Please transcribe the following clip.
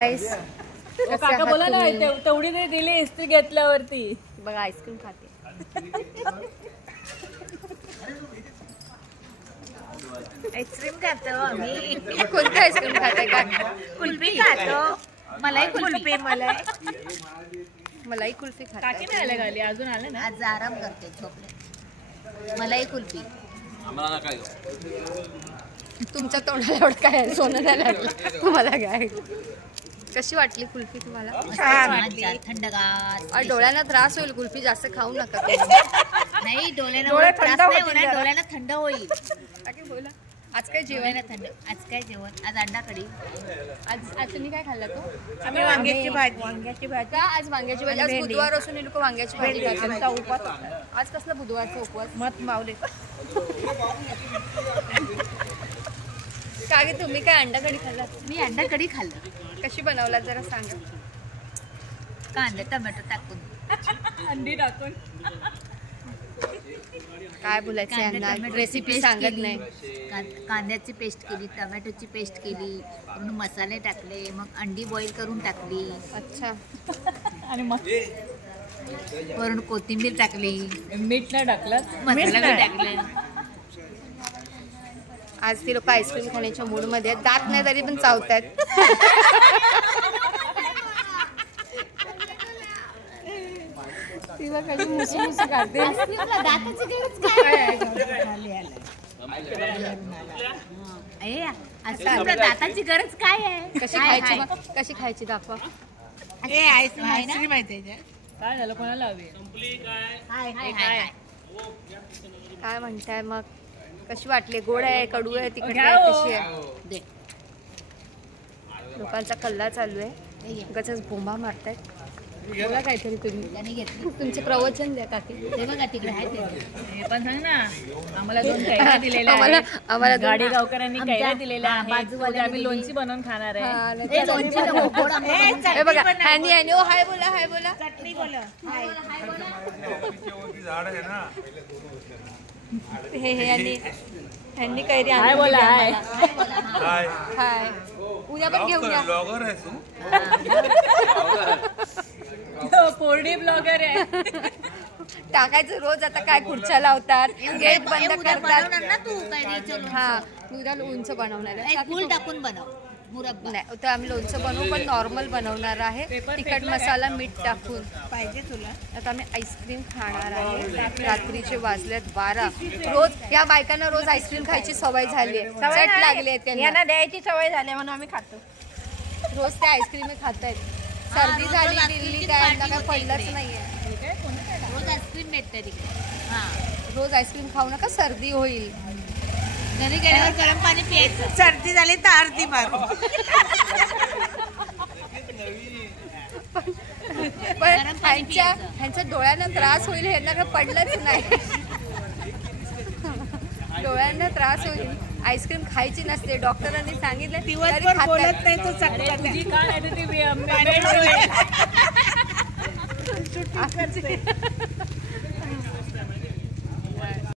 काका बोला ना तेवढी नाही दिली इस्त्री घेतल्यावरती बघा आईस्क्रीम खाते आईस्क्रीम खातो आम्ही कोणतं आईस्क्रीम खाते का कुल्फी खातो मलाई कुल्फी मलाई कुल्फी खाते काकी नाही आले गाली अजून आले ना आज आराम करते झोपले मलाई कुल्फी आम्हाला काय तुमच्या तोंडाला एवढं काय सोनं नाही लागलं तुम्हाला काय कशी वाटली कुल्फी तुम्हाला छान थंडगार डोळ्यांना त्रास होईल कुल्फी जास्त खाऊ नका नाही डोळे थंड होणार डोळ्याला थंड होईल बोला आज काय जेवण थंड आज काय जेवण आज अंडा कढी आज तुम्ही काय खाल्ला तो आम्ही वांग्याची भाजी का आज वांग्याची भाजी आज बुधवार असून हे लोक वांग्याची भाजी खातात उपवास आज कसला बुधवारचा उपवास मत मावले का गे तुम्ही काय अंडा कढी खाल्ला मी अंडा कढी खाल्लं कशी बनवला जरा सांगा कांदे टोमॅटो टाकून अंडी टाकून काय बोलायचं यांना रेसिपी सांगत नाही कांद्याची पेस्ट केली टोमॅटोची पेस्ट केली पूर्ण मसाले टाकले मग अंडी बॉईल करून टाकली अच्छा आणि मग वरून कोथिंबीर टाकली मीठ नाही टाकलं मसाला बी टाकला आज ती लोक आईस्क्रीम खाण्याच्या मूड मध्ये दात नाही तरी पण चावतायत तिला कधी मुसू मुसू काढते दाताची गरज काय आहे कशी खायची मग कशी खायची दाखवा काय झालं कोणाला हवी काय म्हणताय मग कशी वाटली गोड आहे कडू आहे तिखट आहे कशी आहे लोकांचा कल्ला चालू आहे उगाचच बोंबा मारतायत बोला काहीतरी तुम्ही घेतली तुमचे प्रवचन द्या काकी ते बघा तिकडे आहे हे पण सांग ना आम्हाला 2 कैऱ्या दिलेल्या आम्हाला गाडी गावकऱ्यांनी कैऱ्या दिलेल्या आहेत आम्ही लोणची बनवून खाणार आहे हे बघा हॅनी ओ हाय बोला हाय बोला चटणी बोला हे ह्यांनी कैरी हाय बोला हाय हाय उद्या पण घेऊया ब्लॉगर आहेस तू कोरडी ब्लॉगर आहे टाकायचं रोज आता काय खुर्च्या लावतात गेट बंद करतात ना तू कैरीचं हा उद्या लोणचं बनवणार आहे गुळ टाकून बनव मुरब्बा नाही तर आम्ही लोणचं बनवू पण नॉर्मल बनवणार आहे तिखट मसाला मीठ टाकून पाहिजे तुला आता आम्ही आईस्क्रीम खाणार आहे रात्रीचे वाजलेत 12 रोज या बायकांना रोज आईस्क्रीम खायची सवय झाली आहे चट लागली आहे त्यांना द्यायची सवय झाली म्हणून आम्ही खातो रोज ते आईस्क्रीम खात आहेत सर्दी झाली दिल्ली काय काय पडलंच नाहीये रोज आईस्क्रीम भेटते तिकडे रोज आईस्क्रीम खाऊ नका सर्दी होईल घरी गेल्यावर गरम पाणी प्यायचं सर्दी झाली तर आरती मारू पण ह्यांच्या डोळ्यांना त्रास होईल ह्यांना काय पडलंच नाही डोळ्यांना त्रास होईल आईस्क्रीम खायची नसते डॉक्टरांनी सांगितलं दिवसभर बोलत नाही तो तुझी काय आहे ती